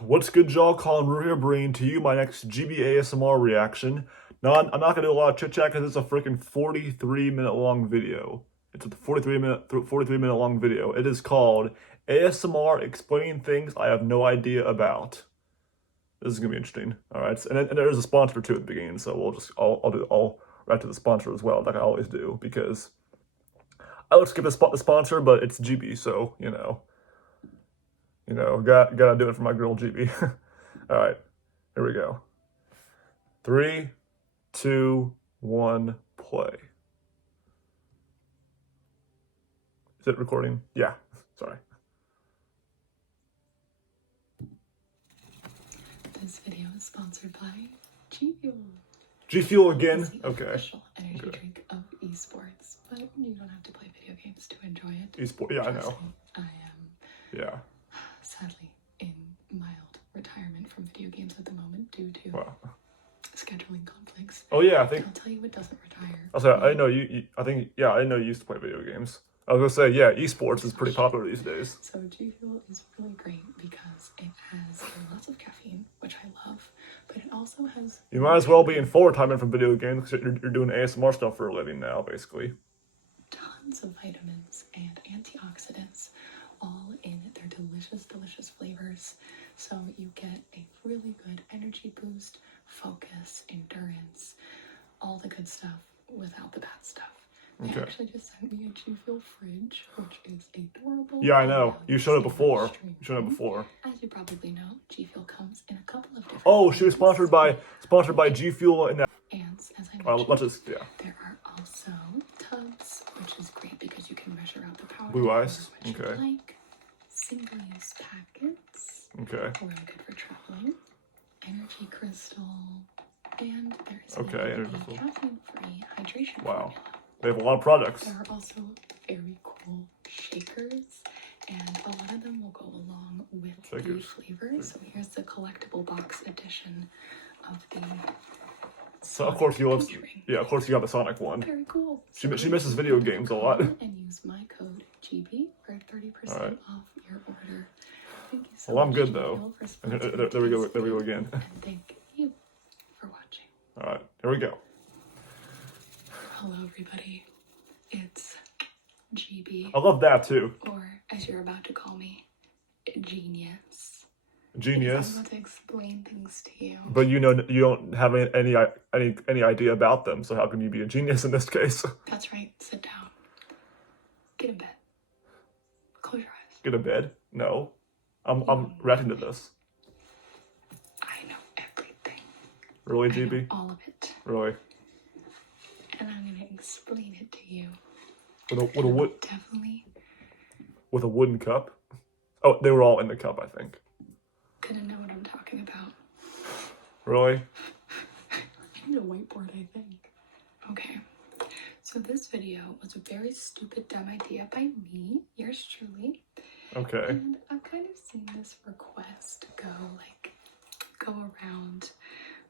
What's good, y'all? Colin Brewer here, bringing to you my next Gibi ASMR reaction. Now, I'm not gonna do a lot of chit chat because it's a freaking 43-minute long video. It's a 43-minute long video. It is called ASMR explaining things I have no idea about. This is gonna be interesting. All right, and there's a sponsor too at the beginning, so I'll write to the sponsor as well, like I always do, because I would skip the sponsor, but it's Gibi, so gotta do it for my girl Gibi. All right, here we go. 3, 2, 1, play. Is it recording? Yeah, sorry. This video is sponsored by G Fuel. G Fuel again? It's the Okay. official energy drink of esports, but you don't have to play video games to enjoy it. Esport, yeah, I know. I am Yeah. sadly in mild retirement from video games at the moment due to scheduling conflicts. Oh yeah, I think. I'll tell you it doesn't retire. I didn't know you. I didn't know you used to play video games. I was gonna say, yeah, esports is pretty popular these days. So G Fuel is really great because it has lots of caffeine, which I love, but it also has... You might as well be in full retirement from video games because you're doing ASMR stuff for a living now, basically. Tons of vitamins and antioxidants, all in their delicious, delicious flavors. So you get a really good energy boost, focus, endurance, all the good stuff without the bad stuff. They actually just sent me a G Fuel fridge, which is adorable. Yeah, I know. You showed it before. As you probably know, G Fuel comes in a couple of different... Oh, she was sponsored by G Fuel and that. And as I mentioned, there are also tubs, which is great because you can measure out the power. Blue ice. Okay. Like single-use packets. Okay. Really good for traveling. Energy crystal, and there's a caffeine-free hydration formula. They have a lot of products. There are also very cool shakers, and a lot of them will go along with the flavors. So here's the collectible box edition of the. So of course you got the Sonic one. Very cool. She misses video games a lot. And use my code GB for 30% off your order. Thank you so much. Well, I'm good though. There we go again. And thank you for watching. All right, here we go. Hello, everybody. It's GB. I love that too. Or, as you're about to call me, Genius. Genius. I'm about to explain things to you. But you don't have any idea about them, so how can you be a genius in this case? That's right. Sit down. Get in bed. Close your eyes. Get in bed? No. I'm reacting to this. I know everything. Really, GB? All of it. Really? And I'm gonna explain it to you. With a wooden cup? Oh, they were all in the cup, I think. Gonna know what I'm talking about. Really? I need a whiteboard, I think. Okay. So this video was a very stupid, dumb idea by me, yours truly. Okay. And I've kind of seen this request go around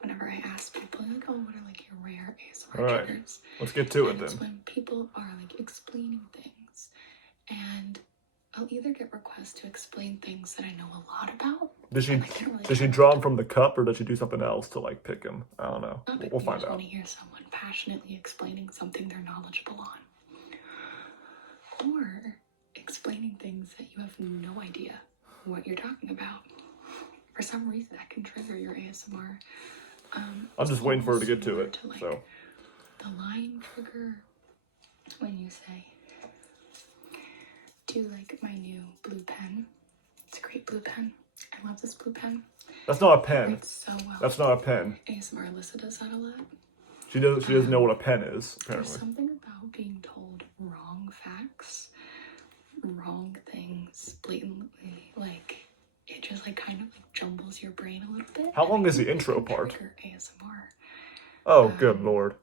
whenever I ask people, like, oh, what are like your rare ASMR triggers? Let's get to it then. It's when people are like explaining things, and I'll either get requests to explain things that I know a lot about. Did she draw them from the cup, or did she do something else to like pick them? I don't know. We'll find out. I want to hear someone passionately explaining something they're knowledgeable on, or explaining things that you have no idea what you're talking about. For some reason, that can trigger your ASMR. I'm just waiting for her to get to it. So the line trigger when you say, do you like my new blue pen? It's a great blue pen. I love this blue pen. That's not a pen. It's so well. That's not a pen. ASMR Alyssa does that a lot. She doesn't know what a pen is, apparently. There's something about being told wrong facts, wrong things, blatantly, like, it just like kind of like jumbles your brain a little bit. How long is the intro part? ASMR. Oh, good lord.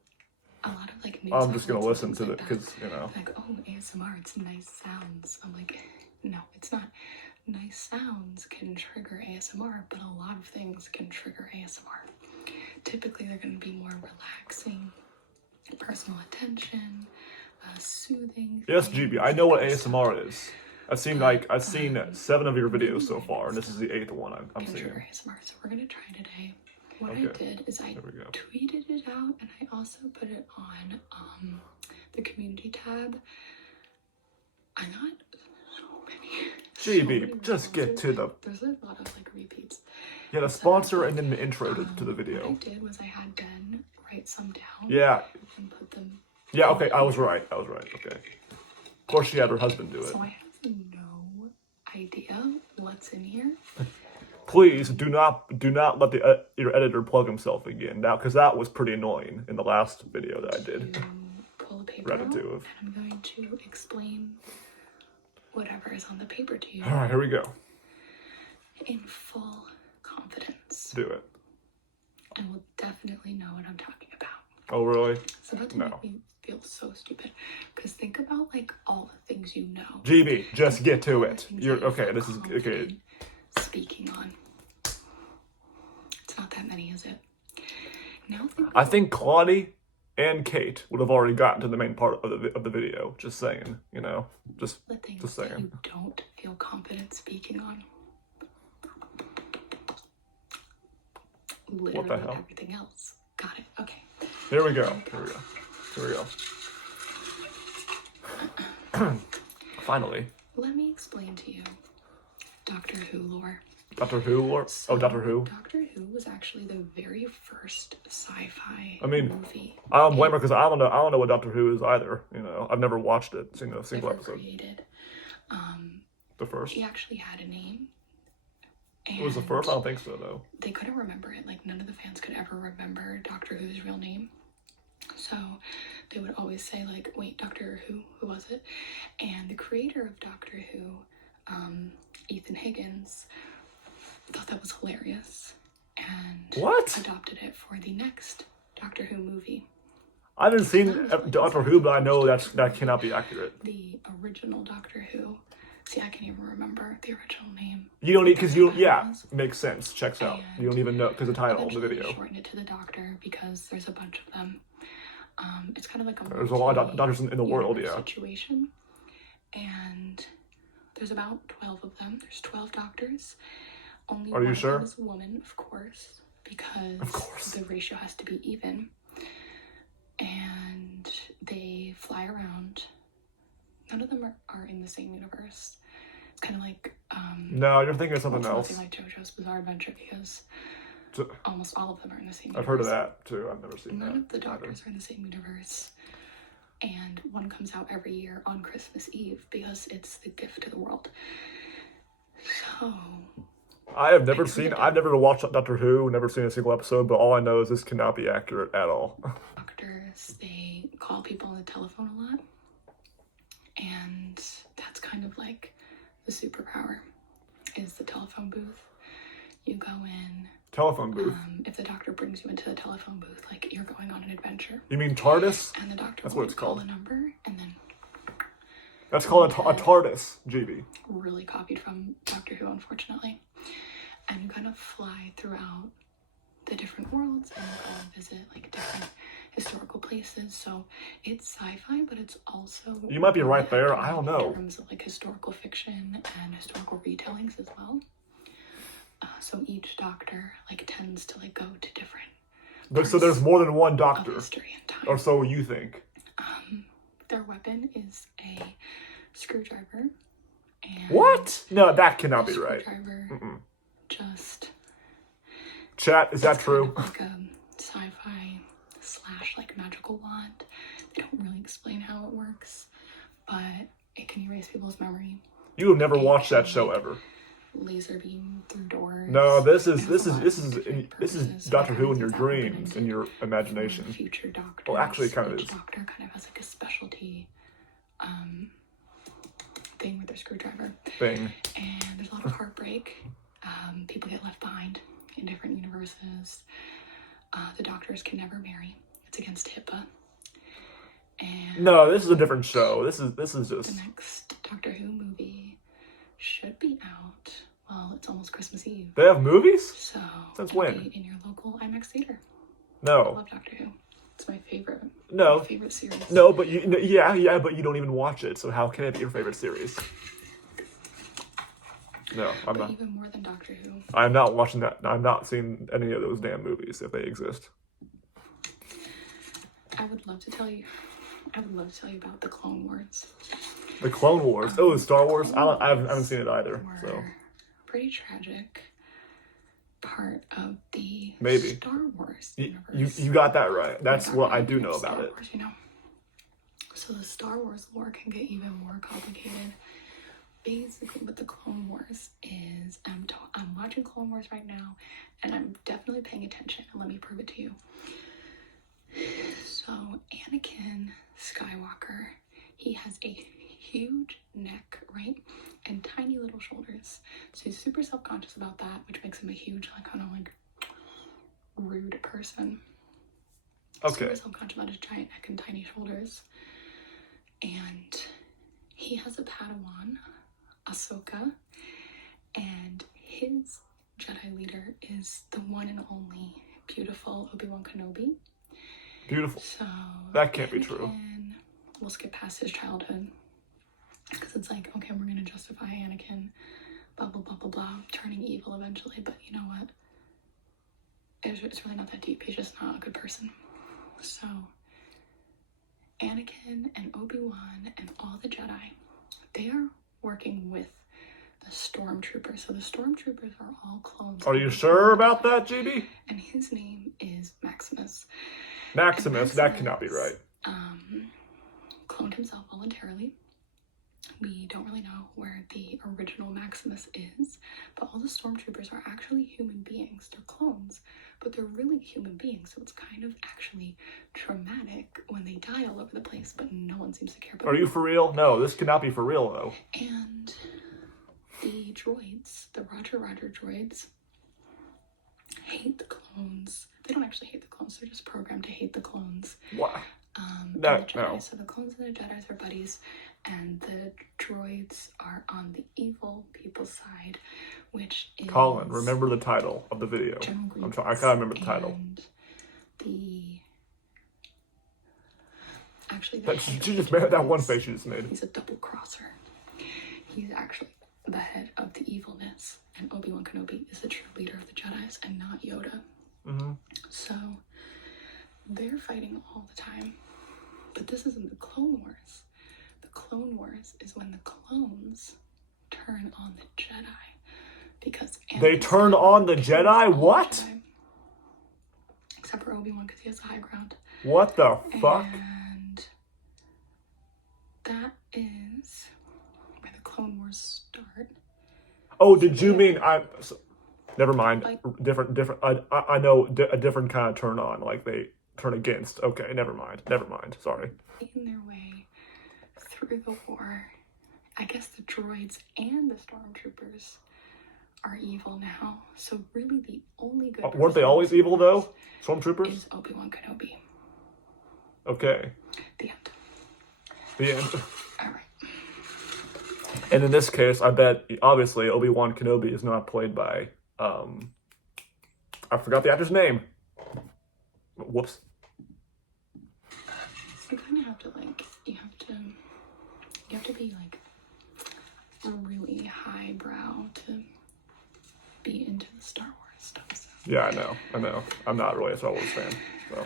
A lot of like news I'm just gonna listen to it because like, oh, ASMR, it's nice sounds. I'm like, no, it's not. Nice sounds can trigger ASMR, but a lot of things can trigger ASMR. Typically, they're going to be more relaxing, personal attention, soothing. Yes, GB, I know what ASMR is. I've seen 7 of your videos so far, and this is the 8th one I'm seeing. Sugar ASMR. So we're gonna try today. What I did is I we go. tweeted it out, and I also put it on the community tab. I got so many. GB, just get to the. There's a lot of like repeats. Yeah, the sponsor and then the intro to the What video. I did was I had Ben write some down. Yeah. And put them. Yeah. Okay, I was right. Okay. Of course, she had her husband do it. So I have no idea what's in here. Please do not let your editor plug himself again now, because that was pretty annoying in the last video that I did. Pull a paper out, And I'm going to explain whatever is on the paper to you. All right, here we go. In full confidence. Do it. And we'll definitely know what I'm talking about. Oh, really? It's about to make me feel so stupid. Because think about like all the things you know. GB, just get to it. You're okay. This is okay. Speaking on. It's not that many, is it? Now I think Claudie and Kate would have already gotten to the main part of the video. Just saying, just saying. That you don't feel confident speaking on. Literally What the hell? Everything else. Got it. Okay. Here we go. Finally. Let me explain to you Doctor Who lore. Doctor Who lore? Doctor Who? Doctor Who was actually the very first sci-fi movie. I don't blame her because I don't know what Doctor Who is either. I've never watched it, seen a single episode. Created. The first? He actually had a name. It was the first? I don't think so, though. They couldn't remember it. Like, none of the fans could ever remember Doctor Who's real name. So they would always say, like, wait, Doctor Who was it? And the creator of Doctor Who, Ethan Higgins, thought that was hilarious and adopted it for the next Doctor Who movie. I haven't seen Doctor Who, but I know that cannot be accurate. The original Doctor Who. See, I can't even remember the original name. You don't need, makes sense. Checks out. You don't even know because the title of the video. Shorten it to the Doctor because there's a bunch of them. It's kind of like there's a lot of doctors in the world, situation, and there's about 12 of them. There's 12 doctors. Only Are you sure? One is a woman, of course, because the ratio has to be even. And they fly around. None of them are in the same universe. It's kind of like no, you're thinking of something else. Nothing like JoJo's Bizarre Adventure because almost all of them are in the same universe. I've heard of that too. I've never seen that. None of the doctors are in the same universe. And one comes out every year on Christmas Eve because it's the gift to the world. So I've never watched Doctor Who, never seen a single episode, but all I know is this cannot be accurate at all. Doctors, they call people on the telephone a lot. And that's kind of like the superpower, is the telephone booth. You go in. Telephone booth? If the doctor brings you into the telephone booth, like you're going on an adventure. You mean TARDIS? And the doctor that's will what it's call called. the number and then... That's called a TARDIS, GB. Really copied from Doctor Who, unfortunately. And you kind of fly throughout the different worlds and you go and visit like different historical places. So it's sci-fi, but it's also... You might be right there. I don't know. In terms of like historical fiction and historical retellings as well. So each doctor like tends to like go to different... So there's more than one doctor. History and time. Or so you think. Their weapon is a screwdriver. And what? No, that cannot be right. Screwdriver just... Chat, is that true? Like a sci-fi / like magical wand. They don't really explain how it works, but it can erase people's memory. You have never watched that show ever. Laser beam through doors. No, this is Doctor Who in your dreams, in your imagination. Future doctors. Well, actually, it kind of is. Each doctor kind of has like a specialty thing with their screwdriver. And there's a lot of heartbreak. People get left behind in different universes. The doctors can never marry. It's against HIPAA. And no, this is a different show. This is just... The next Doctor Who movie should be out. Well, it's almost Christmas Eve. They have movies? So since when? In your local IMAX theater. No. I love Doctor Who. It's my favorite. No. My favorite series. No, but but you don't even watch it. So how can it be your favorite series? No, I'm But not. even more than Doctor Who. I'm not watching that. I'm not seeing any of those damn movies if they exist. I would love to tell you about the Clone Wars. The Clone Wars. Oh, Star Wars. I haven't Wars seen it either. So were pretty tragic part of the maybe Star Wars universe. you got that right. That's what I Really do know into about Star it. Wars, you know. So the Star Wars lore can get even more complicated. Basically, what the Clone Wars is, I'm watching Clone Wars right now, and I'm definitely paying attention. And let me prove it to you. So Anakin Skywalker, he has a huge neck, right, and tiny little shoulders. So he's super self-conscious about that, which makes him a huge, like, kind of like rude person. Okay. Super self-conscious about his giant neck and tiny shoulders. And he has a Padawan, Ahsoka, and his Jedi leader is the one and only beautiful Obi-Wan Kenobi. Beautiful. So that can't be true. We'll skip past his childhood because it's like, okay, we're gonna justify Anakin, blah blah blah blah blah, turning evil eventually. But you know what? It's really not that deep. He's just not a good person. So Anakin and Obi-Wan and all the Jedi, they are working with the Stormtroopers. So the Stormtroopers are all clones. Are you sure about that, GB? And his name is Maximus. Maximus, that cannot be right. Cloned himself voluntarily. We don't really know where the original Maximus is, but all the Stormtroopers are actually human beings. They're clones, but they're really human beings, so it's kind of actually traumatic when they die all over the place, but no one seems to care. Are you for real? No, this cannot be for real, though. And the droids, the Roger droids, hate the clones. They don't actually hate the clones, they're just programmed to hate the clones. What? No. So the clones and the Jedis are buddies, and the droids are on the evil people's side, which is... Colin, remember the title of the video. I gotta remember the title. Actually, she just made that one face she just made. He's a double crosser. He's actually the head of the evilness, and Obi-Wan Kenobi is the true leader of the Jedis and not Yoda. Mm-hmm. So they're fighting all the time. But this isn't the Clone Wars. The Clone Wars is when the clones turn on the Jedi. Because they turn on the Jedi? What? Jedi. Except for Obi-Wan, because he has the high ground. What the fuck? And that is where the Clone Wars start. Oh, did you mean never mind. Different. I know a different kind of turn on, like they turn against. Okay, never mind. Sorry. In their way through the war, I guess the droids and the Stormtroopers are evil now. So really, the only good. Weren't they always evil though? Stormtroopers? Is Obi-Wan Kenobi. Okay. The end. The end. All right. And in this case, I bet obviously Obi-Wan Kenobi is not played by I forgot the actor's name. Whoops. You kind of have to you have to be like really highbrow to be into the Star Wars stuff. So. Yeah, I know. I'm not really a Star Wars fan, so.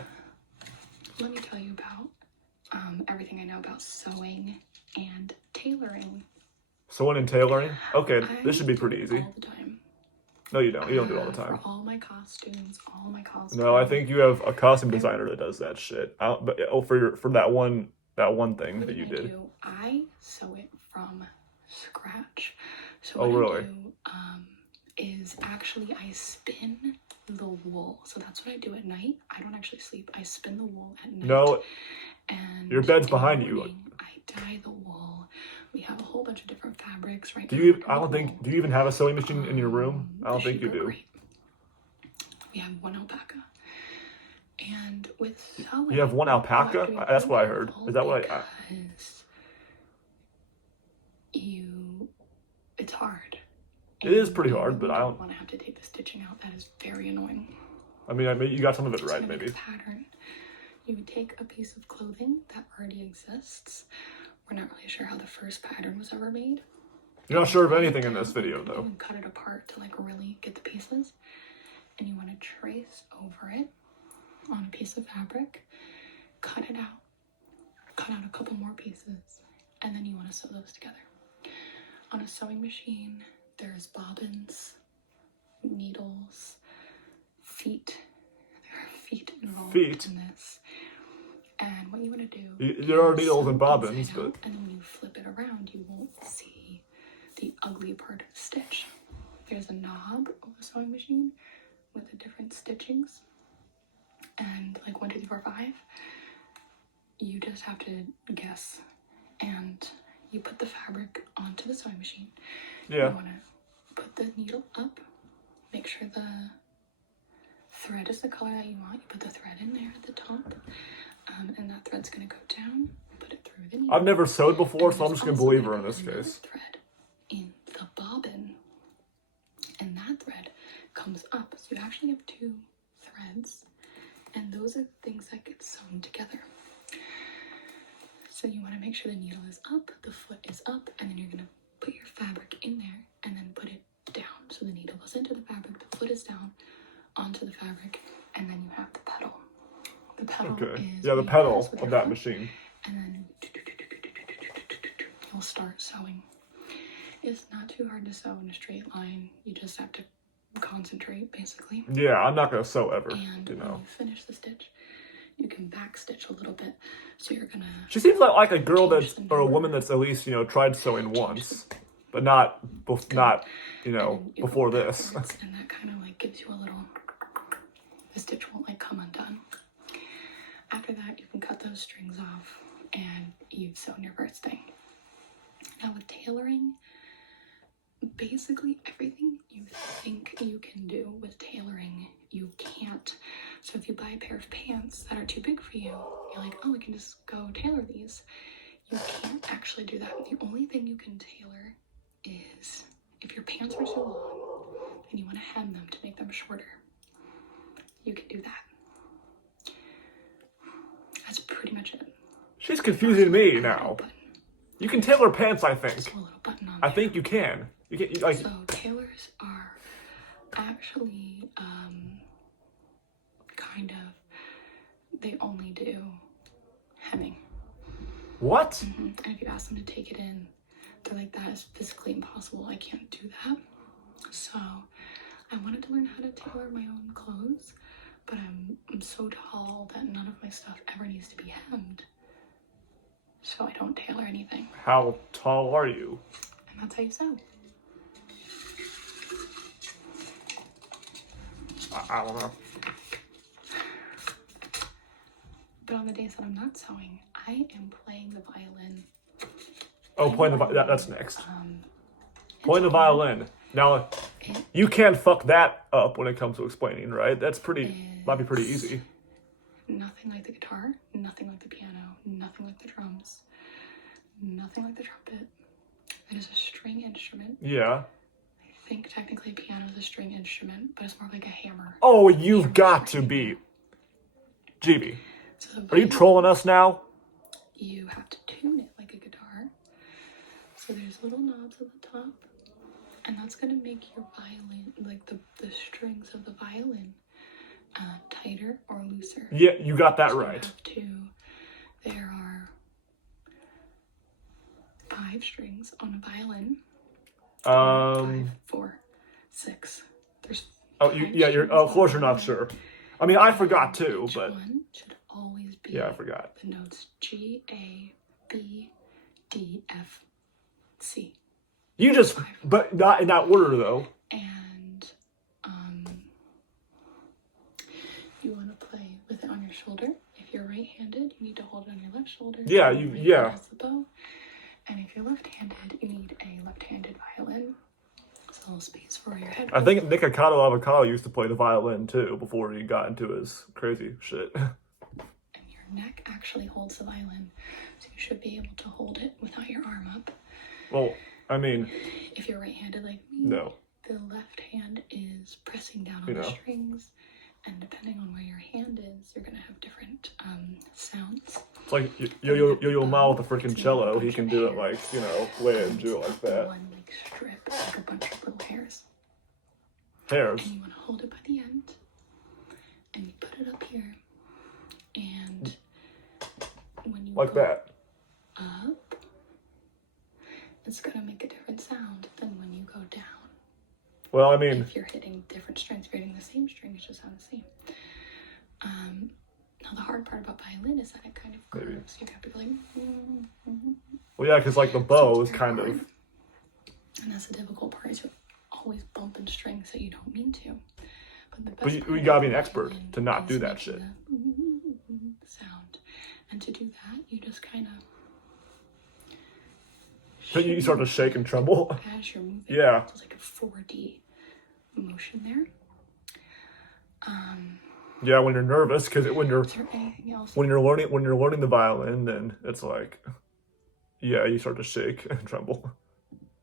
Let me tell you about everything I know about sewing and tailoring. Sewing and tailoring? Okay, this should be pretty easy. All the time. No, you don't. You don't do it all the time. For all my costumes, No, I think you have a costume designer that does that shit. For that one thing that you did. I sew it from scratch. So what what really? I do is actually I spin the wool. So that's what I do at night. I don't actually sleep. I spin the wool at night. No, and your bed's behind you. I dye the wool. We have a whole bunch of different fabrics right Do now. you even have a sewing machine in your room? I don't think you do. Great. We have one alpaca. And with sewing... You have one alpaca? That's what I heard. Is that what I... It's hard. It is pretty hard, but I don't want to have to take the stitching out. That is very annoying. I mean, you got some of it right, maybe. Pattern. You would take a piece of clothing that already exists. We're not really sure how the first pattern was ever made. You're not sure of Cut it anything in this down, video, like, though. You can cut it apart to like really get the pieces, and you want to trace over it on a piece of fabric, cut it out, cut out a couple more pieces, and then you want to sew those together. On a sewing machine, there's bobbins, needles, feet. There are feet involved in this. And what you want to do, there are needles sew and bobbins, inside out, but and then when you flip it around, you won't see the ugly part of the stitch. There's a knob of a sewing machine with the different stitchings, and like 1, 2, 3, 4, 5. You just have to guess, and you put the fabric onto the sewing machine. yeah. You want to put the needle up, make sure the thread is the color that you want. You put the thread in there at the top, and that thread's going to go down, put it through the needle. I've never sewed before, And so I'm there's just going to also believe gonna her in go this another case. thread in the bobbin, and that thread comes up. So you actually have 2 threads, and those are things that get sewn together. So you want to make sure the needle is up, the foot is up, and then you're going to put your fabric in there and then put it down. So the needle goes into the fabric, the foot is down onto the fabric, and then you have the pedal. The pedal is the where you pedal press with of your that foot, machine. and then you'll start sewing. It's not too hard to sew in a straight line. You just have to concentrate, basically. Yeah, I'm not going to sew ever, And you when know. you finish the stitch, you can back stitch a little bit. So you're gonna. She seems like a girl change that's, the or a number. woman that's at least, tried sewing once, but not, not, And then you go before this. backwards, and that kind of like gives you a little. The stitch won't like come undone. After that, you can cut those strings off, and you've sewn your first thing. Now with tailoring, basically everything you think you can do with tailoring, you can't. So if you buy a pair of pants that are too big for you, you're like, oh, I can just go tailor these. You can't actually do that. The only thing you can tailor is if your pants are too long and you want to hem them to make them shorter, you can do that. That's pretty much it. She's confusing me now. You can tailor pants, I think. So a little button on I there. think you can. Like. So tailors are actually kind of, they only do hemming. What? And if you ask them to take it in, they're like, that is physically impossible. I can't do that. So I wanted to learn how to tailor my own clothes, but I'm so tall that none of my stuff ever needs to be hemmed. So I don't tailor anything. How tall are you? And that's how you sew. I don't know. But on the days that I'm not sewing, I am playing the violin. Oh, playing the that's next. It's Playing the fun. violin. Now, you can't fuck that up when it comes to explaining, right? That's might be pretty easy. Nothing like the guitar, nothing like the piano, nothing like the drums, nothing like the trumpet. It is a string instrument. Yeah. I think technically piano is a string instrument, but it's more like a hammer. Oh, you've got to be. Gibi, So the are you trolling us now? You have to tune it like a guitar. So there's little knobs at the top, and that's going to make your violin, like the strings of the violin, tighter or looser. Yeah, you got that So right. There are 5 strings on a violin. 5, 4, 6. There's of course you're not sure. I mean, I forgot too, each but one should always be yeah, I forgot. the notes G, A, B, D, F, C. You just, but not in that order though. And you want to play with it on your shoulder. If you're right-handed, you need to hold it on your left shoulder. Yeah, That's the bow. And if you're left-handed, you need a left-handed violin. There's a little space for your head. I think Nikocado Avocado used to play the violin too before he got into his crazy shit. And your neck actually holds the violin, so you should be able to hold it without your arm up. Well, I mean, If you're right-handed like me, no. the left hand is pressing down on the strings, And depending on where your hand is, you're gonna have different sounds. It's like Yo-Yo Ma with a freaking cello. He can do it like, you know, way and do it like that. One like strip, like a bunch of little hairs. Hairs. And you want to hold it by the end, and you put it up here, and when you like go that. up, it's gonna make a different sound than when you go down. Well, I mean, if you're hitting different strings, if you're hitting the same string, it should sound the same. Now the hard part about violin is that it kind of curves. You have to go like. Well, yeah, because like the bow So is kind hard. of. And that's the difficult part. Is you're always bumping strings that you don't mean to. But the best But you part gotta be of an expert violin to not is do that making shit. the sound, and to do that, you just kind of. So you start to shake and tremble. As you're moving. Yeah. It's like a 4D motion there. Yeah, when you're nervous, because when you're Is there anything else? when you're learning the violin, then it's like, yeah, you start to shake and tremble.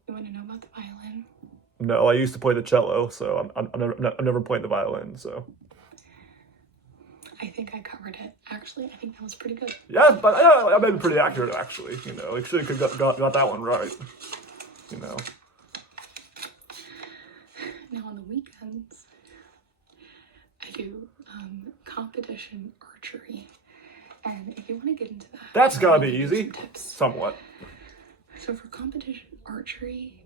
You want to know about the violin? No, I used to play the cello, so I'm never played the violin. So I think I covered it. Actually, I think that was pretty good. yeah, but I made it pretty accurate actually. You know, like should have got that one right. You know. Now on the weekends, I do competition archery, and if you want to get into that, That's gotta I'll be give you easy. some tips. Somewhat. So for competition archery,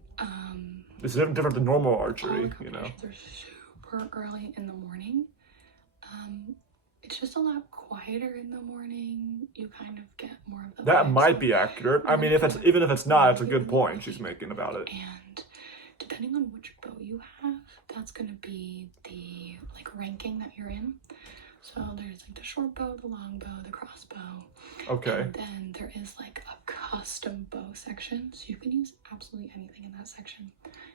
It's different than normal all the archery. You know. competitions are super early in the morning. It's just a lot quieter in the morning. You kind of get more of the That vibes might of- be accurate. I mean, even if it's not, it's a good point she's making about it. And depending on which bow you have, that's gonna be the like ranking that you're in. So there's like the short bow, the long bow, the crossbow. Okay. And then there is like a custom bow section. So you can use absolutely anything in that section.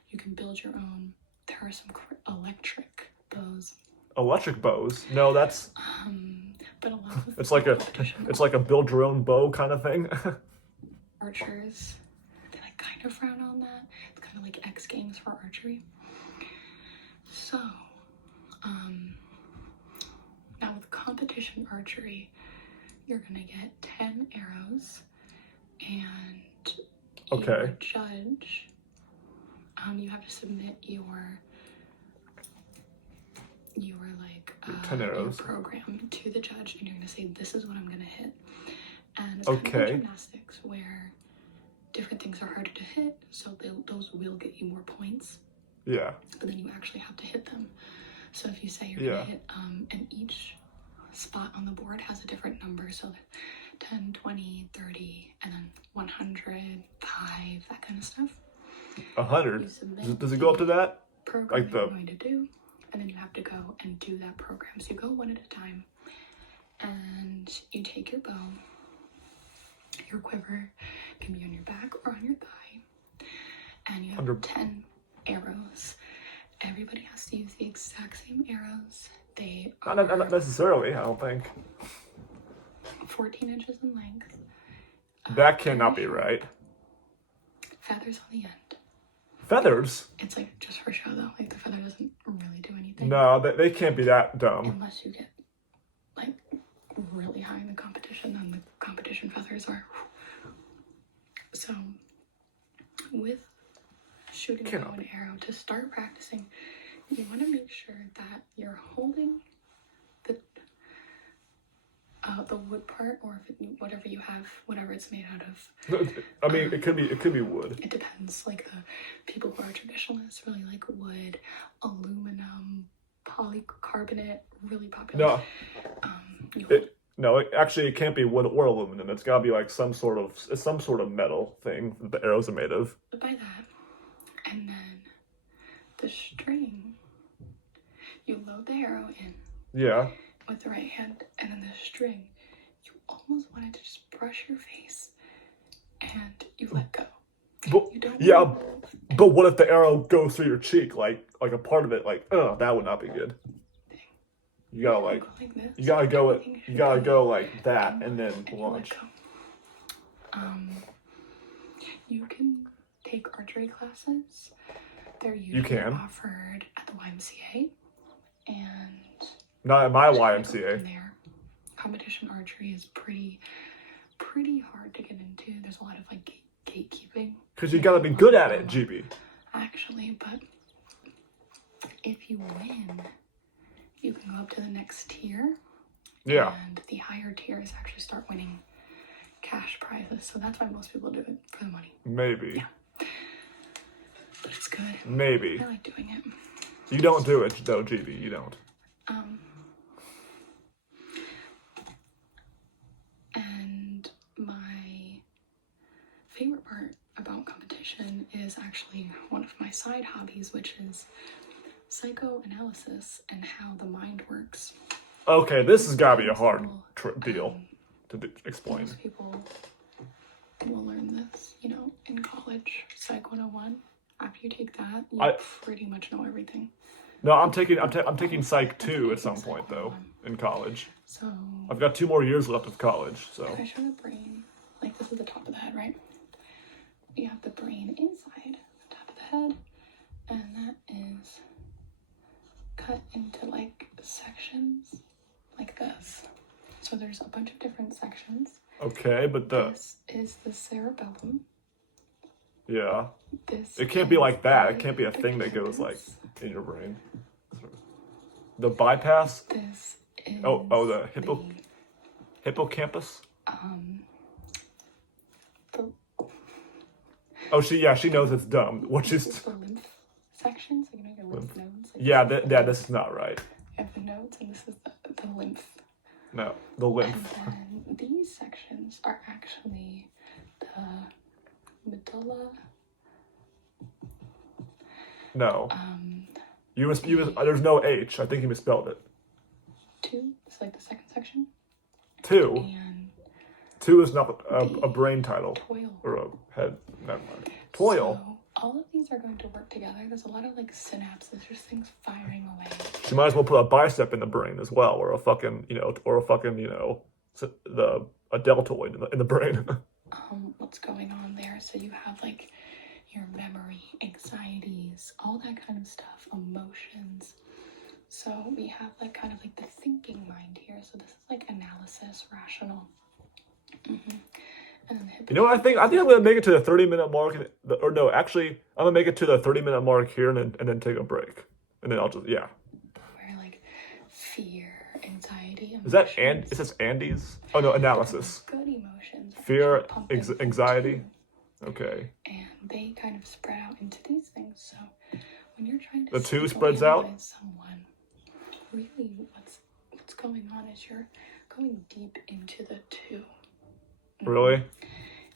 You can build your own. There are some electric bows. Electric bows? No, that's But a lot of it's like a build your own bow kind of thing. archers, they like kind of frown on that. It's kind of like X Games for archery. So, now with competition archery, you're gonna get 10 arrows, and Okay. your judge, you have to submit your 10 arrows. your program to the judge, and you're gonna say, this is what I'm gonna hit. And it's Okay. kind of like gymnastics where different things are harder to hit, so those will get you more points, Yeah. but then you actually have to hit them. So if you say you're Yeah. gonna hit, and each spot on the board has a different number, so 10, 20, 30, and then 100, 5, that kind of stuff. 100. You submit Does it go up to that? program Like you're the- going to do, and then you have to go and do that program. So you go one at a time, and you take your bow, your quiver can be on your back or on your thigh, and you have 10 arrows. Everybody has to use the exact same arrows. They are Not necessarily, I don't think. 14 inches in length. That cannot be right. Feathers on the end. Feathers? It's like just for show though. Like the feather doesn't really do anything. No, they can't be that dumb. Unless you get like really high in the competition, then the competition feathers are. So with shooting a bow and arrow, to start practicing, you want to make sure that you're holding the wood part, or if whatever you have, whatever it's made out of. I mean, it could be wood. It depends. Like the people who are traditionalists really like wood, aluminum, polycarbonate, really popular. No, actually, it can't be wood or aluminum. It's gotta be like some sort of metal thing that the arrows are made of. Buy that, and then the string. You load the arrow in. Yeah. With the right hand, and then the string, you almost want it to just brush your face, and you let go. But, You don't yeah, move. but what if the arrow goes through your cheek, like a part of it, like, that would not be good. You gotta like, Go like this. you gotta go Everything should go like that, and then you launch. let go. You can take archery classes. They're usually can. offered at the YMCA, and Not at my Just gotta go YMCA. from there. Competition archery is pretty hard to get into. There's a lot of like gatekeeping. Because you gotta be good at it, GB. Actually, but if you win, you can go up to the next tier. Yeah. And the higher tiers actually start winning cash prizes. So that's why most people do it, for the money. Maybe. Yeah. But it's good. Maybe. I like doing it. You don't do it though, GB. You don't. And my favorite part about competition is actually one of my side hobbies, which is psychoanalysis and how the mind works. Okay, this has gotta be a hard deal to explain. Most people will learn this, you know, in college, Psych 101. After you take that, you pretty much know everything. No, I'm taking Psych 2 at some point though in college. So I've got 2 more years left of college. So if I show the brain, like this is the top of the head, right? You have the brain inside the top of the head, and that is cut into like sections like this. So there's a bunch of different sections. okay, but This is the cerebellum. yeah, This it can't be like that. It the can't be a thing that goes like hippocampus. in your brain. The bypass. This is The hippocampus. the Oh, she knows it's dumb. What this she's is the lymph sections, like, you know, your lymph nodes. Like yeah, this is not right. you have the nodes, and this is the lymph. No, the lymph. And then these sections are actually the medulla. No. There's no H. I think you misspelled it. 2 is like the second section. 2. And 2 is not a brain title toil. or a head. Never mind. Toil. So all of these are going to work together. There's a lot of like synapses, just things firing away. She might as well put a bicep in the brain as well, or a fucking a deltoid in the brain. What's going on there? So you have like your memory, anxieties, all that kind of stuff, emotions. So we have like kind of like the thinking mind here. So this is like analysis, rational. And then the You know what I think? I think I'm gonna make it to the 30-minute mark, I'm gonna make it to the 30-minute mark here, and then take a break, and then I'll just where like fear, anxiety, emotions, Is that It says Andes? Oh no, analysis. good emotions, Fear, pumping anxiety. too. Okay. And they kind of spread out into these things. So when you're trying to The 2 spreads out. someone, really what's going on is you're going deep into the 2. Really?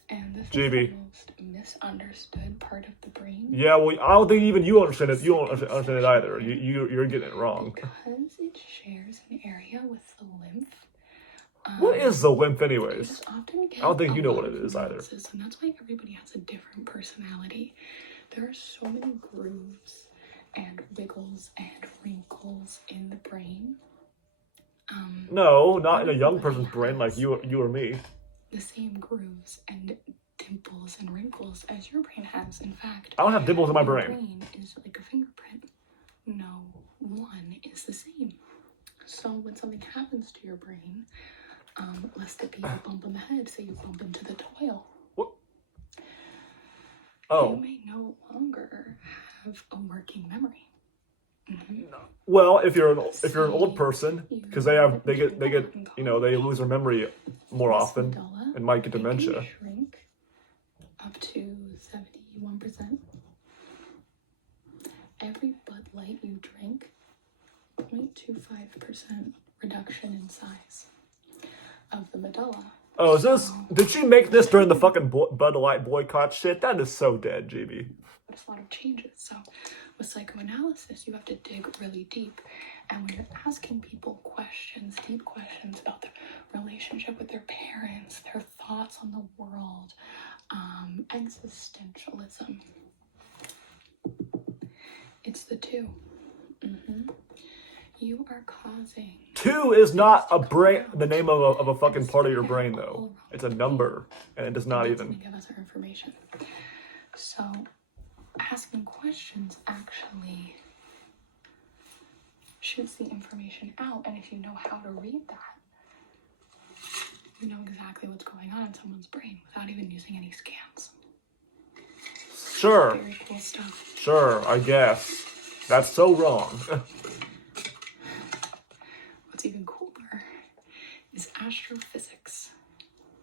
And this GB. is the most misunderstood part of the brain. Yeah, well, I don't think even you understand it. You don't understand it either. You're getting it wrong. Because it shares an area with the lymph. What is the lymph, anyways? Just often get I don't think you a know lot what it of is either. nuances, and that's why everybody has a different personality. There are so many grooves and wiggles and wrinkles in the brain. No, not in a young person's brain like you or me. The same grooves and dimples and wrinkles as your brain has. In fact, I don't have dimples in my your brain. brain is like a fingerprint. No one is the same. So when something happens to your brain, lest it be a bump in the head, say you bump into the toil. What? Oh. You may no longer have a working memory. Well, if you're an old person, because they lose their memory more often and might get dementia. Can shrink up to 71%. Every Bud Light you drink, 0.25% reduction in size of the medulla. Oh, did she make this during the fucking Bud Light boycott shit? That is so dead, GB. There's a lot of changes. So with psychoanalysis, you have to dig really deep. And when you're asking people questions, deep questions about their relationship with their parents, their thoughts on the world, existentialism, it's the 2. You are causing... 2 is not the name of a fucking part of your brain, though. It's a number, and it does not even... give us our information. So asking questions actually shoots the information out, and if you know how to read that, you know exactly what's going on in someone's brain without even using any scans. Sure. Very cool stuff. Sure, I guess. That's so wrong. What's even cooler is astrophysics.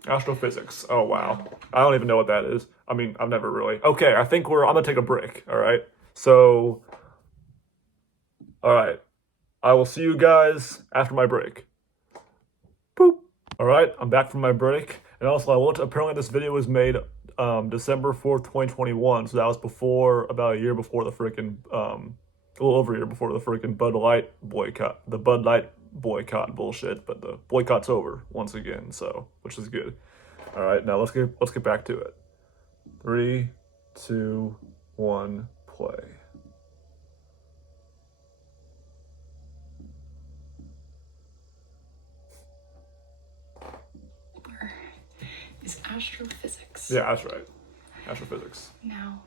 Astrophysics. Oh, wow. I don't even know what that is. I mean, I've never really. Okay, I think I'm gonna take a break, all right? So, all right. I will see you guys after my break. Boop. All right, I'm back from my break. And also, apparently this video was made December 4th, 2021. So that was about a year before the freaking, a little over a year before the freaking Bud Light boycott. The Bud Light boycott bullshit, but the boycott's over once again, so, which is good. All right, now let's get back to it. 3, 2, 1, play. Is astrophysics. Yeah, that's right. Astrophysics. Now,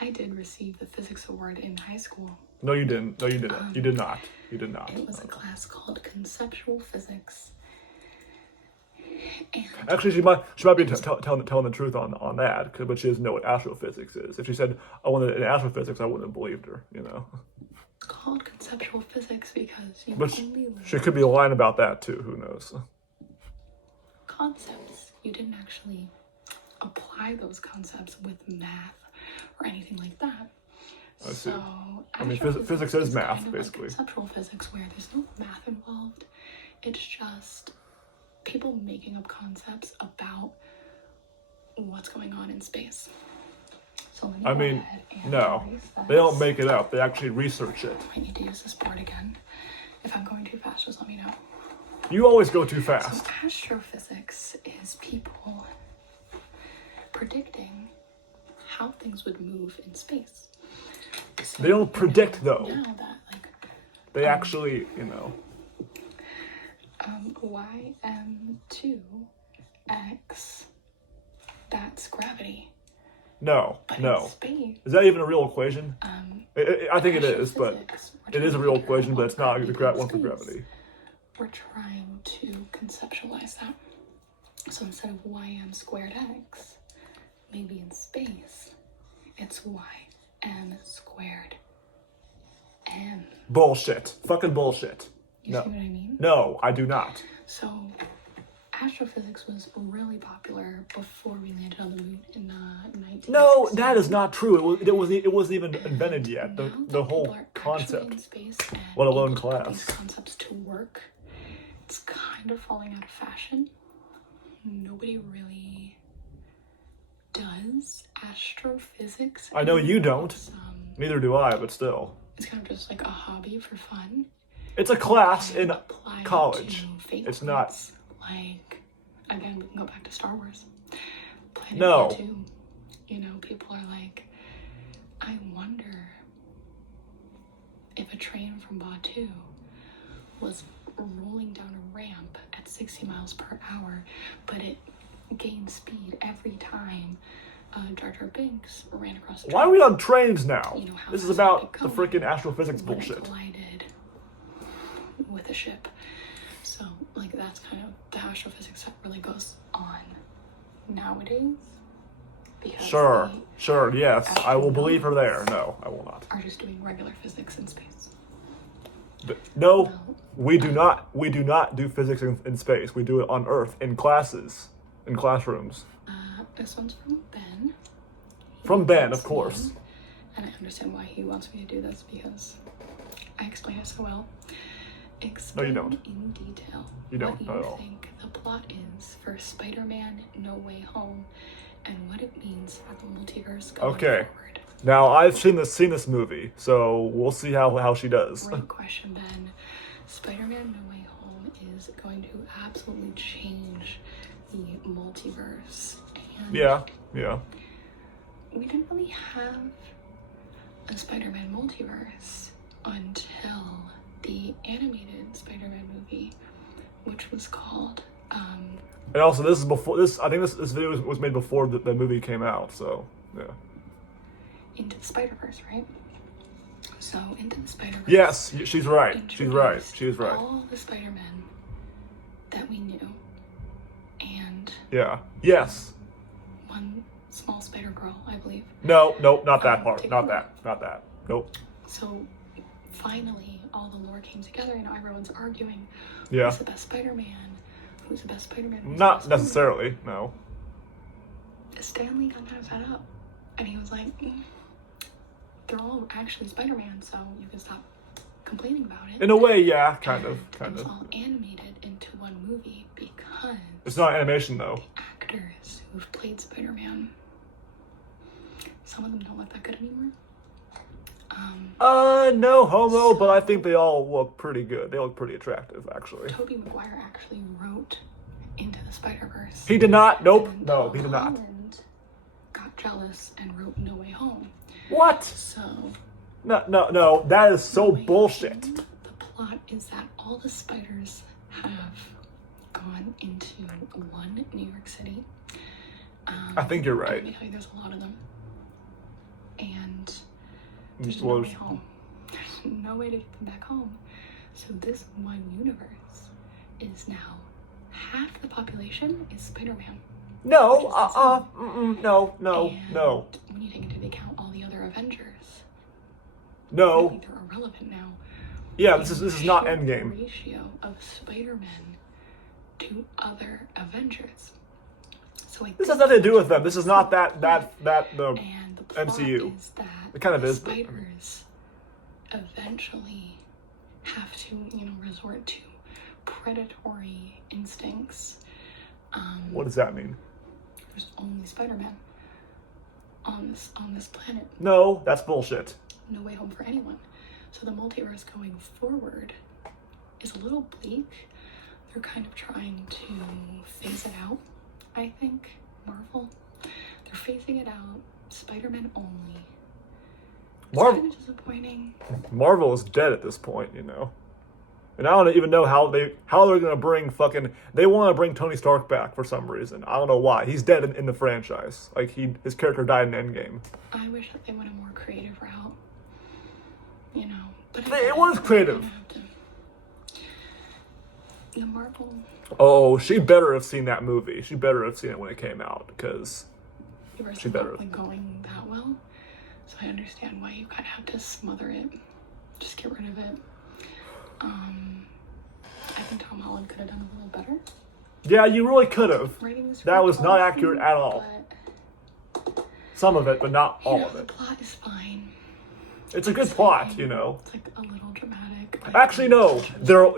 I did receive the physics award in high school. No, you didn't. No, you didn't. You did not. You did not. It was a class called conceptual physics. And Actually, she might be telling the truth on that, but she doesn't know what astrophysics is. If she said I wanted in astrophysics, I wouldn't have believed her. You know. it's called conceptual physics because you But only learn she could be lying about that too. Who knows? concepts. You didn't actually apply those concepts with math or anything like that. I see. So, I mean, astrophysics physics is math, kind of basically. like conceptual physics where there's no math involved. It's just people making up concepts about what's going on in space. So let me I go mean, ahead and no, erase they don't this. make it up. They actually research it. I need to use this board again. If I'm going too fast, just let me know. You always go too So fast. astrophysics is people predicting how things would move in space. So, They don't predict, though. Now that like They actually, you know. ym2x, that's gravity. No, But no. in space, Is that even a real equation? I think it is, but astrophysics, we're it is a trying real to figure out equation, but what it's not gravity the correct in one for space. gravity. We're trying to conceptualize that. So instead of ym squared x, maybe in space, it's ym squared m. Bullshit. Fucking bullshit. You No. see what I mean? No, I do not. So astrophysics was really popular before we landed on the moon in 1960. No, that is not true. It wasn't even invented yet. Now The that whole people are actually concept. in space and Let alone able to put class. these concepts to work, it's kind of falling out of fashion. Nobody really does astrophysics. I know you anymore. don't. It's, Neither do I, but still. it's kind of just like a hobby for fun. It's a class And in apply it college. to fake It's not. things. Like, again, we can go back to Star Wars. Planet No. Batu. You know, people are like, I wonder if a train from Batu was rolling down a ramp at 60 miles per hour, but it gained speed every time Jar Jar Binks ran across the Why are we on trains now? You know how This is fast about it the could freaking go astrophysics when it bullshit. collided with a ship. So, like, that's kind of the astrophysics that really goes on nowadays. Because Sure, they sure, yes. I will believe her there. No, I will not. are just doing regular physics in space. No, Well, we do not. We do not do physics in space. We do it on Earth in classes, in classrooms. This one's from Ben. From Ben, of He course. wants me- And I understand why he wants me to do this because I explain it so well. Explain don't. in detail You don't, what not you at all. think the plot is for Spider-Man No Way Home and what it means for the multiverse going Okay. forward. Now I've seen this movie, so we'll see how she does. Great question, Ben. Spider-Man No Way Home is going to absolutely change the multiverse. And Yeah. we didn't really have a Spider-Man multiverse until the animated Spider-Man movie, which was called And also, this is before this. I think this video was made before the movie came out. So yeah. Into the Spider-Verse, right? So Into the Spider-Verse. Yes, she's right. She's right. introduced She's right. all the Spider-Men that we knew, and Yeah. Yes. one small Spider-Girl, I believe. No, nope, not that part. take Not it that. Not that. Nope. So finally, all the lore came together, and everyone's arguing Yeah. who's the best Spider-Man, who's the best Spider-Man. Who's the Not best Spider-Man? necessarily. No. Stanley got kind of fed up, and he was like, they're all actually Spider-Man, so you can stop complaining about it. In a way, yeah, kind And of. it was all animated into one movie because It's not animation though. the actors who've played Spider-Man, some of them don't look that good anymore. No homo, but I think they all look pretty good. They look pretty attractive, actually. Tobey Maguire actually wrote Into the Spider-Verse. He did not. Nope. And No, Tom he did not. Holland got jealous and wrote No Way Home. What? So No. That is so No Way bullshit. Home, the plot is that all the spiders have gone into one New York City. I think you're and right. Let me tell you, there's a lot of them. And there's Well, no way home. There's no way to get them back home. So this one universe is now half the population is Spider-Man. No. No. And when you take into account all the other Avengers, No. really they're irrelevant now. Yeah, this is not Show Endgame. The ratio of Spider-Man to other Avengers. So I This think has nothing to do with them. This is not the and the plot MCU. is that It kind of the is, but- spiders eventually have to, resort to predatory instincts. What does that mean? There's only Spider-Man on this planet. No, that's bullshit. No way home for anyone. So the multiverse going forward is a little bleak. They're kind of trying to phase it out, I think. Marvel. They're phasing it out. Spider-Man only. It's kind of disappointing. Marvel is dead at this point, you know. And I don't even know how they're gonna bring they want to bring Tony Stark back for some reason. I don't know why. He's dead in the franchise. Like his character died in Endgame. I wish that they went a more creative route. But It was creative. The Marvel. Oh, she better have seen that movie. She better have seen it when it came out because She better. not going that well, so I understand why you kind of have to smother it, just get rid of it. I think Tom Holland could have done a little better. yeah, you really could have. Writing this That was script, not honestly, accurate at all. But, Some of it, but not all of the it. plot is fine. It's a good plot, you know. It's like a little dramatic. Actually, no.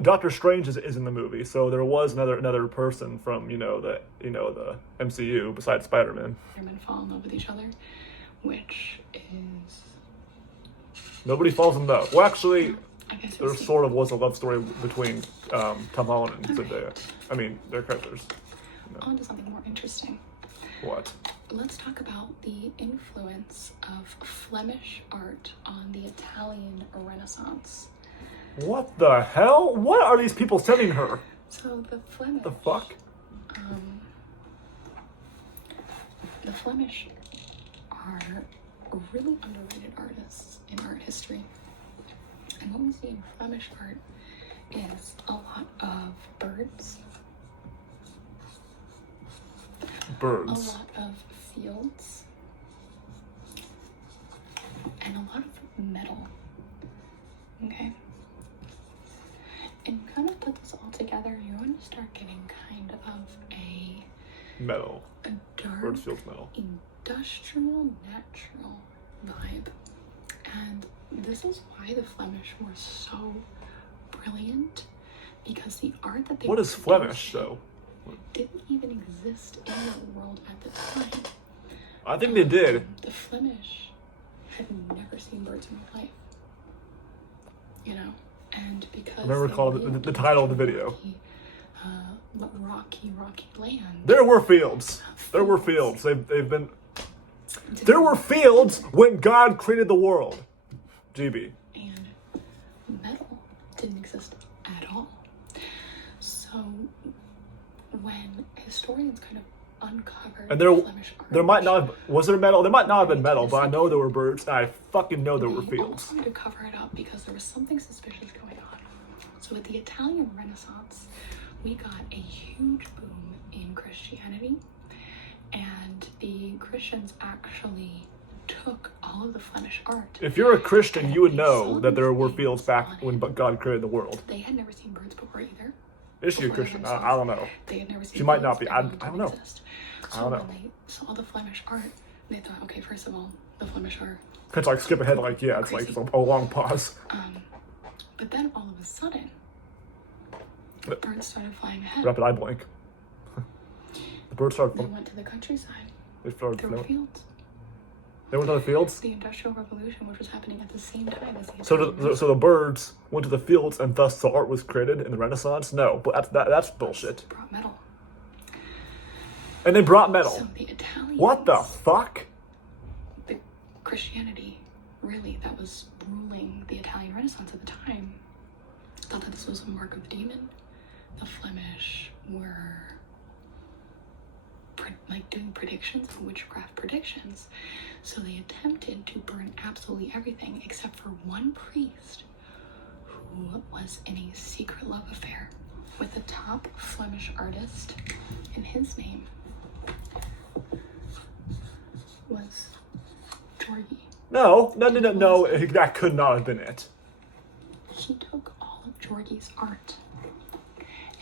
Doctor Strange is in the movie, so there was another person from the MCU besides Spider-Man. Spider-Man fall in love with each other, which is. Nobody falls in love. Well, actually, I guess there you'll see. sort of was a love story between Tom Holland and Zendaya. I mean, their characters. On to something more interesting. What? Let's talk about the influence of Flemish art on the Italian Renaissance. What the hell? What are these people sending her? So the Flemish. The fuck? The Flemish are really underrated artists in art history. And what we see in Flemish art is a lot of birds, a Birds. lot of fields, and a lot of metal. Okay? And kind of put this all together, you're going to start getting kind of a Metal. dark, Birds, fields, metal. industrial, natural vibe. And this is why the Flemish were so brilliant, because the art that they What were is Flemish, producing though? didn't even exist in the world at the time. I think they did. The Flemish had never seen birds in real life. And because I remember they calling lived the title of the in video. rocky land. There were fields. There were fields. They've been. There were fields when God created the world. Gibi. And metal didn't exist at all. So when historians kind of uncovered And there Flemish art. might not have, was there metal? There might not have been metal, but I know there They were birds, and I fucking know there were also fields. wanted to cover it up because there was something suspicious going on. So with the Italian Renaissance, we got a huge boom in Christianity, and the Christians actually took all of the Flemish art. If you're a Christian, you would They know saw that there these were things fields back on when it. God created the world. They had never seen birds before either. Is she a Before the Christian? Renaissance. I don't know. They had never seen She might not fields. be. I They don't didn't know. exist. I don't So know. when they saw the Flemish art, they thought, okay, first of all, the Flemish are It's like skip ahead, like, yeah, it's like crazy. a long pause. But then all of a sudden, birds started flying ahead. Rapid eye blink. The birds started They went to the countryside. They started There were floating. fields. They went to the fields? The Industrial Revolution, which was happening at the same time as the So Italian so the birds went to the fields and thus the art was created in the Renaissance? No, but that's bullshit. brought metal. And they brought metal. So the Italians, What the fuck? the Christianity, really, that was ruling the Italian Renaissance at the time, thought that this was a mark of the demon. The Flemish were doing predictions, witchcraft predictions. So they attempted to burn absolutely everything except for one priest who was in a secret love affair with a top Flemish artist, and his name was Georgi. No, that could not have been it. He took all of Georgi's art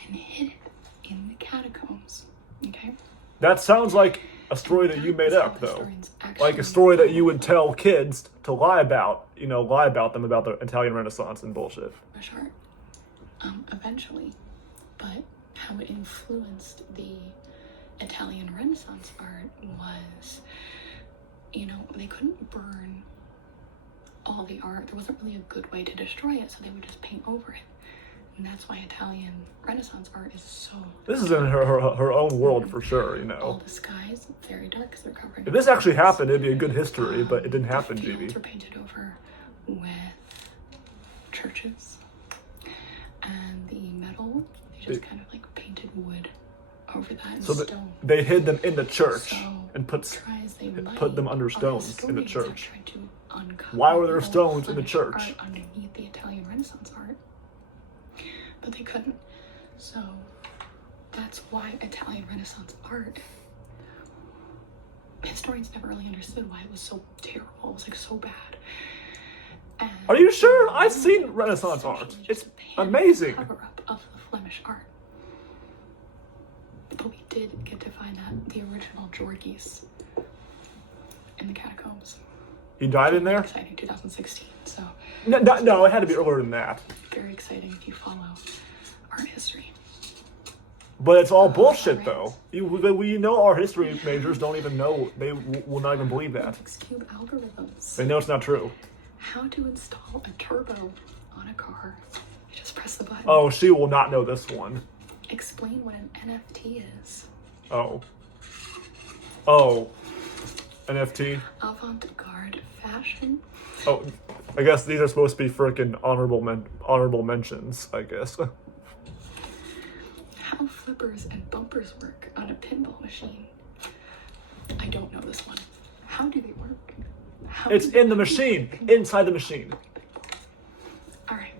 and hid it in the catacombs. Okay? That sounds like a story that you made That's up, how the though. historians Like a actually story that you would tell kids to lie about them about the Italian Renaissance and bullshit. Flemish art. Eventually, but how it influenced the Italian Renaissance art was, they couldn't burn all the art. There wasn't really a good way to destroy it, so they would just paint over it. And that's why Italian Renaissance art is so... This is in her own world for sure, All the skies, very dark because they're covering... If this actually happened, it'd be a good history, but it didn't happen, The fields Gibi. were painted over with churches. And the metal, they just kind of painted wood over that and So stone. they hid them in the church So, and put try as they might, them under our stones in the historians have church. tried to uncover Why were there all stones in the Flemish church? art underneath the Italian Renaissance art, but they couldn't. So that's why Italian Renaissance art, historians never really understood why it was so terrible. It was so bad. And Are you sure? I've seen Renaissance art. essentially It's just a amazing. cover-up of the Flemish art. But we did get to find that the original Georgis in the catacombs. He died in there? Exciting, 2016. So No, it had to be earlier than that. very exciting if you follow art history. But it's all bullshit, though. We know our history majors don't even know. They will not even believe that. Rubik's Cube algorithms. They know it's not true. How to install a turbo on a car. You just press the button. Oh, she will not know this one. Explain what an NFT is. Oh, NFT. Avant-garde fashion. Oh, I guess these are supposed to be freaking honorable mentions, I guess. How flippers and bumpers work on a pinball machine. I don't know this one. How do they work? How It's do they in the machine, inside the machine. All right.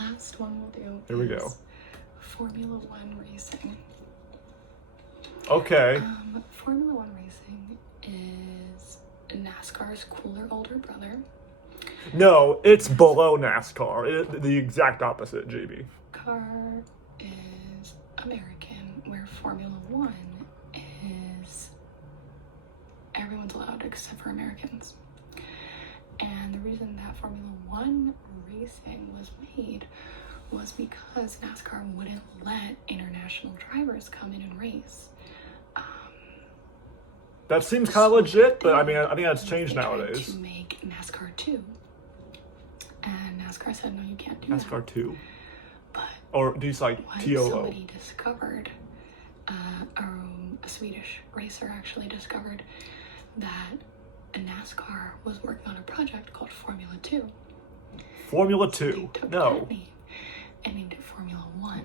Last one we'll do. Here we go. is Formula One racing. Okay. Formula One racing is NASCAR's cooler older brother. No, it's below NASCAR. The exact opposite, GB. Car is American, where Formula One is everyone's allowed except for Americans. And the reason that Formula One racing was made was because NASCAR wouldn't let international drivers come in and race. That seems kind of legit, but I mean, I think that's changed They tried nowadays. to make NASCAR 2. And NASCAR said, no, you can't do NASCAR that. 2. But Or do you say like when TOO? somebody discovered, a Swedish racer actually discovered that NASCAR was working on a project called Formula 2. Formula They 2. took No. that name and named it Formula 1.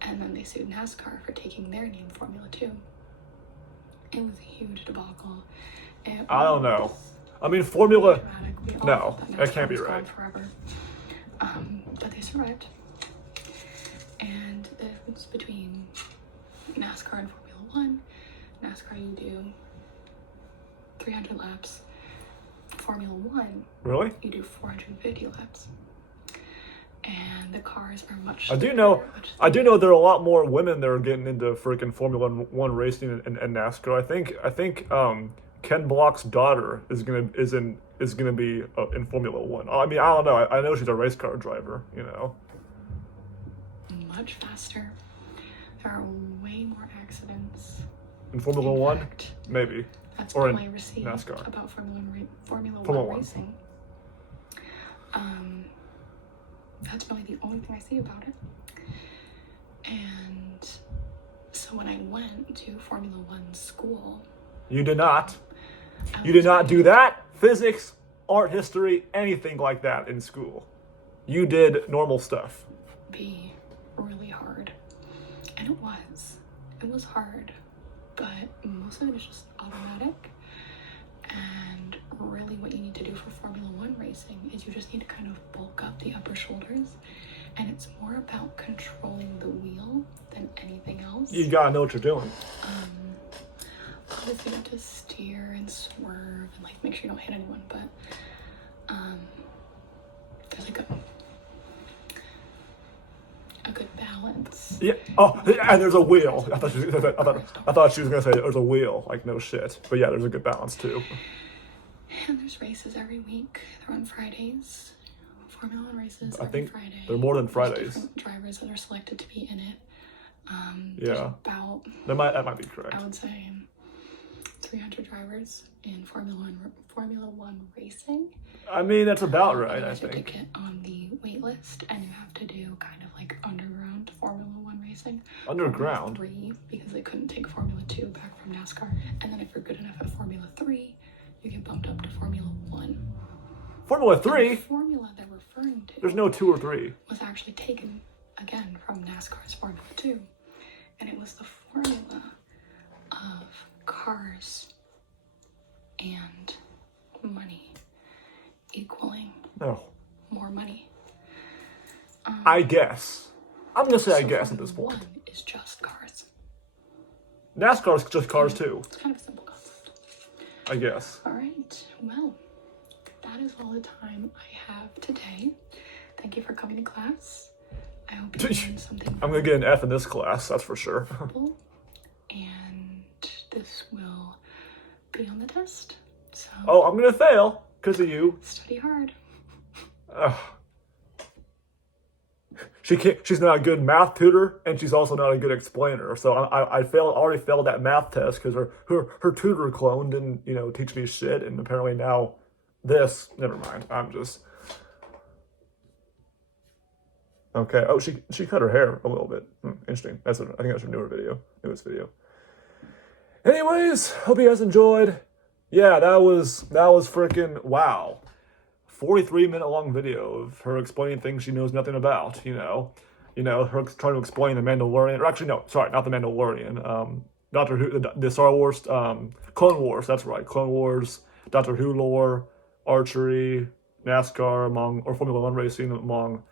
And then they sued NASCAR for taking their name, Formula 2. It was a huge debacle. I don't know. was I mean, Formula. dramatic. We all No, thought that can't be NASCAR was right. gone forever. But they survived. And the difference between NASCAR and Formula One, NASCAR you do 300 laps. Formula One, Really? you do 450 laps. And the cars are much. I do know there are a lot more women that are getting into freaking Formula One racing and NASCAR. I think Ken Block's daughter is gonna be in Formula One. I mean, I don't know. I know she's a race car driver. You know. Much faster. There are way more accidents. In Formula In One, fact, maybe. that's Or all in I received NASCAR. about Formula Formula One One. racing. That's really the only thing I see about it. And so when I went to Formula One school, You did not. I You did was not do that. Physics, art history, anything like that in school. You did normal stuff. be really hard. And it was. It was hard. But most of it is just automatic. And really what you need to do for Formula One racing is you just need to kind of bulk up the upper shoulders. And it's more about controlling the wheel than anything else. You gotta know what you're doing. Obviously you have to steer and swerve and like make sure you don't hit anyone, but there's like a good balance. Yeah. Oh, and there's a wheel. I thought she was gonna say there's a wheel. Like no shit. But yeah, there's a good balance too. And there's races every week. They're on Fridays. Formula One races I every think Friday. they're more than There's Fridays. different drivers that are selected to be in it. There's Yeah. about, That might be correct. I would say, 300 drivers in Formula One racing. I mean, that's about right, You I get your think. ticket on the wait list, and you have to do kind of like underground Formula One racing. Underground? Formula 3, because they couldn't take Formula 2 back from NASCAR. And then if you're good enough at Formula 3, you get bumped up to Formula 1. Formula And the 3? formula they're referring to There's no 2 or 3. was actually taken again from NASCAR's Formula 2. And it was the formula of cars and money equaling No. more money. I guess. I'm gonna say I So guess at Formula this point. 1 is just cars. NASCAR's just cars too, It's kind of a simple concept. I guess. All right, well, that is all the time I have today. Thank you for coming to class. I hope you learned something I'm gonna get an F in this class, that's for sure. valuable, and this will be on the test. So Oh, I'm gonna fail because of you. study hard. Ugh. She's not a good math tutor, and she's also not a good explainer. So I already failed that math test because her tutor clone didn't, teach me shit, and apparently now this. Never mind. I'm just okay. Oh, she cut her hair a little bit. Interesting. I think that's her newest video. Anyways, hope you guys enjoyed. Yeah, that was freaking wow. 43-minute long video of her explaining things she knows nothing about, her trying to explain the Mandalorian, or actually, no, sorry, not the Mandalorian, Doctor Who, the Star Wars, Clone Wars, that's right, Clone Wars, Doctor Who lore, archery, NASCAR, or Formula One racing, among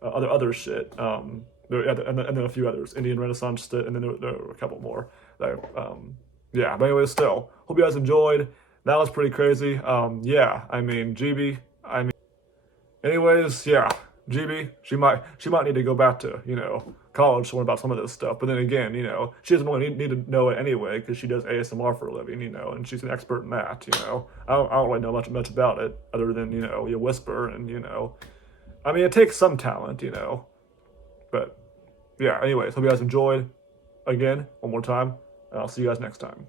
other shit, and then a few others, Indian Renaissance, and then there were a couple more, yeah, but anyways, still, hope you guys enjoyed. That was pretty crazy. Yeah, I mean, Gibi. Anyways, yeah, Gibi. She might need to go back to college to learn about some of this stuff. But then again, she doesn't really need to know it anyway because she does ASMR for a living, and she's an expert in that. I don't really know much about it other than you whisper and I mean, it takes some talent, But yeah, anyways, hope you guys enjoyed. Again, one more time, and I'll see you guys next time.